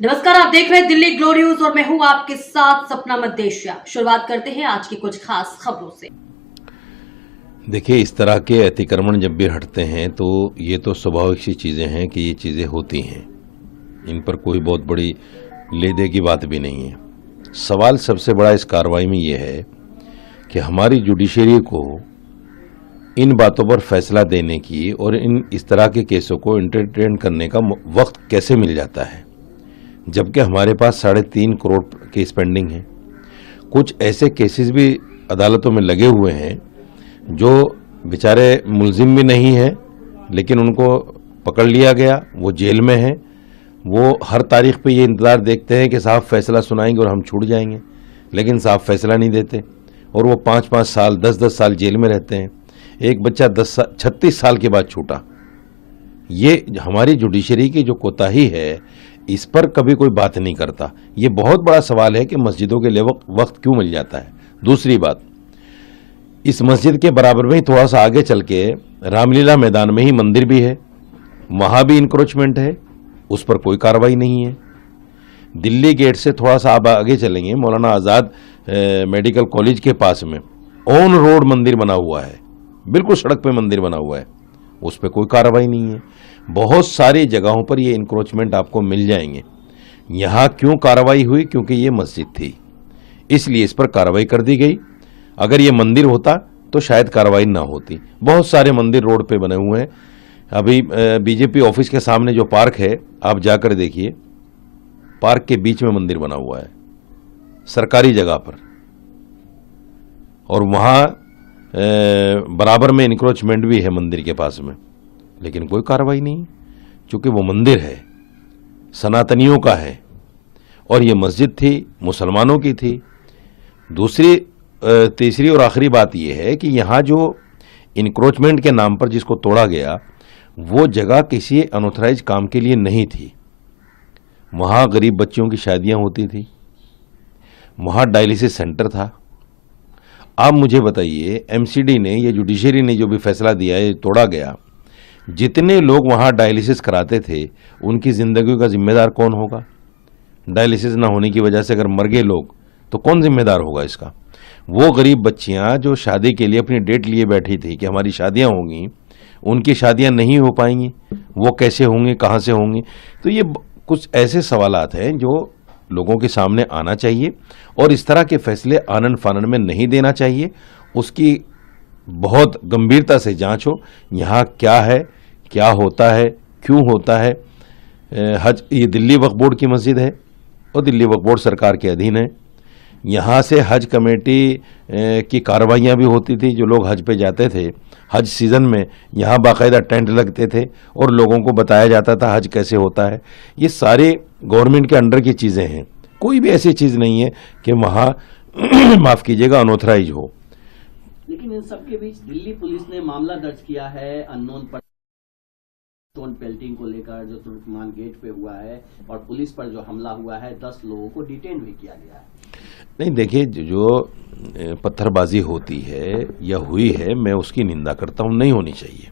नमस्कार, आप देख रहे हैं दिल्ली ग्लो न्यूज और मैं हूं आपके साथ सपना मदेशिया। शुरुआत करते हैं आज की कुछ खास खबरों से। देखिए, इस तरह के अतिक्रमण जब भी हटते हैं तो ये तो स्वाभाविक सी चीज़ें हैं कि ये चीज़ें होती हैं। इन पर कोई बहुत बड़ी लेदे की बात भी नहीं है। सवाल सबसे बड़ा इस कार्रवाई में ये है कि हमारी जुडिशरी को इन बातों पर फैसला देने की और इस तरह के केसों को एंटरटेन करने का वक्त कैसे मिल जाता है, जबकि हमारे पास 3.5 करोड़ केस पेंडिंग हैं। कुछ ऐसे केसेस भी अदालतों में लगे हुए हैं जो बेचारे मुलजिम भी नहीं हैं, लेकिन उनको पकड़ लिया गया, वो जेल में हैं। वो हर तारीख पे ये इंतज़ार देखते हैं कि साहब फैसला सुनाएंगे और हम छूट जाएंगे, लेकिन साहब फैसला नहीं देते और वो 5-5 साल 10-10 साल जेल में रहते हैं। एक बच्चा 36 साल के बाद छूटा। ये हमारी जुडिशरी की जो कोताही है, इस पर कभी कोई बात नहीं करता। ये बहुत बड़ा सवाल है कि मस्जिदों के लिए वक्त क्यों मिल जाता है। दूसरी बात, इस मस्जिद के बराबर में ही थोड़ा सा आगे चल के रामलीला मैदान में ही मंदिर भी है, वहाँ भी इंक्रोचमेंट है, उस पर कोई कार्रवाई नहीं है। दिल्ली गेट से थोड़ा सा आप आगे चलेंगे, मौलाना आज़ाद मेडिकल कॉलेज के पास में ऑन रोड मंदिर बना हुआ है, बिल्कुल सड़क पे मंदिर बना हुआ है, उस पर कोई कार्रवाई नहीं है। बहुत सारी जगहों पर ये इंक्रोचमेंट आपको मिल जाएंगे। यहाँ क्यों कार्रवाई हुई? क्योंकि ये मस्जिद थी, इसलिए इस पर कार्रवाई कर दी गई। अगर ये मंदिर होता तो शायद कार्रवाई ना होती। बहुत सारे मंदिर रोड पे बने हुए हैं। अभी बीजेपी ऑफिस के सामने जो पार्क है, आप जाकर देखिए, पार्क के बीच में मंदिर बना हुआ है, सरकारी जगह पर, और वहाँ बराबर में इंक्रोचमेंट भी है मंदिर के पास में, लेकिन कोई कार्रवाई नहीं, क्योंकि वो मंदिर है, सनातनियों का है और ये मस्जिद थी, मुसलमानों की थी। तीसरी और आखिरी बात यह है कि यहाँ जो इंक्रोचमेंट के नाम पर जिसको तोड़ा गया, वो जगह किसी अनऑथराइज काम के लिए नहीं थी। वहाँ गरीब बच्चियों की शादियाँ होती थी, वहाँ डायलिसिस सेंटर था। आप मुझे बताइए, एमसीडी ने या जुडिशरी ने जो भी फैसला दिया है, तोड़ा गया, जितने लोग वहाँ डायलिसिस कराते थे उनकी ज़िंदगी का जिम्मेदार कौन होगा? डायलिसिस ना होने की वजह से अगर मर गए लोग तो कौन जिम्मेदार होगा इसका? वो गरीब बच्चियाँ जो शादी के लिए अपनी डेट लिए बैठी थी कि हमारी शादियाँ होंगी, उनकी शादियाँ नहीं हो पाएंगी, वो कैसे होंगी, कहाँ से होंगी? तो ये कुछ ऐसे सवालात हैं जो लोगों के सामने आना चाहिए और इस तरह के फैसले आनन फानन में नहीं देना चाहिए। उसकी बहुत गंभीरता से जांच हो, यहाँ क्या है, क्या होता है, क्यों होता है। हज, ये दिल्ली वक्फ बोर्ड की मस्जिद है और दिल्ली वक्फ बोर्ड सरकार के अधीन है। यहाँ से हज कमेटी की कार्रवाइयाँ भी होती थी। जो लोग हज पे जाते थे हज सीज़न में, यहाँ बाकायदा टेंट लगते थे और लोगों को बताया जाता था हज कैसे होता है। ये सारे गवर्नमेंट के अंडर की चीज़ें हैं, कोई भी ऐसी चीज़ नहीं है कि वहाँ माफ़ कीजिएगा अनऑथराइज हो। लेकिन इन सबके बीच दिल्ली पुलिस ने मामला दर्ज किया है अननोन पर स्टोन पेल्टिंग को लेकर, जो तुर्कमान गेट पे हुआ है, और पुलिस पर जो हमला हुआ है, 10 लोगों को डिटेन भी किया गया है। नहीं, देखिए, जो पत्थरबाजी होती है या हुई है, मैं उसकी निंदा करता हूँ, नहीं होनी चाहिए,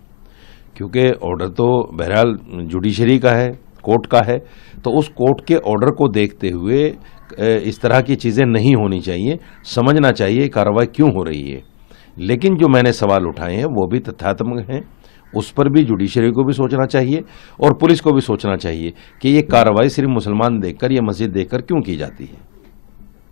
क्योंकि ऑर्डर तो बहरहाल जुडिशरी का है, कोर्ट का है, तो उस कोर्ट के ऑर्डर को देखते हुए इस तरह की चीज़ें नहीं होनी चाहिए। समझना चाहिए कार्रवाई क्यों हो रही है। लेकिन जो मैंने सवाल उठाए हैं वो भी तथ्यात्मक हैं, उस पर भी जुडिशरी को भी सोचना चाहिए और पुलिस को भी सोचना चाहिए कि ये कार्रवाई सिर्फ मुसलमान देखकर या मस्जिद देखकर क्यों की जाती है।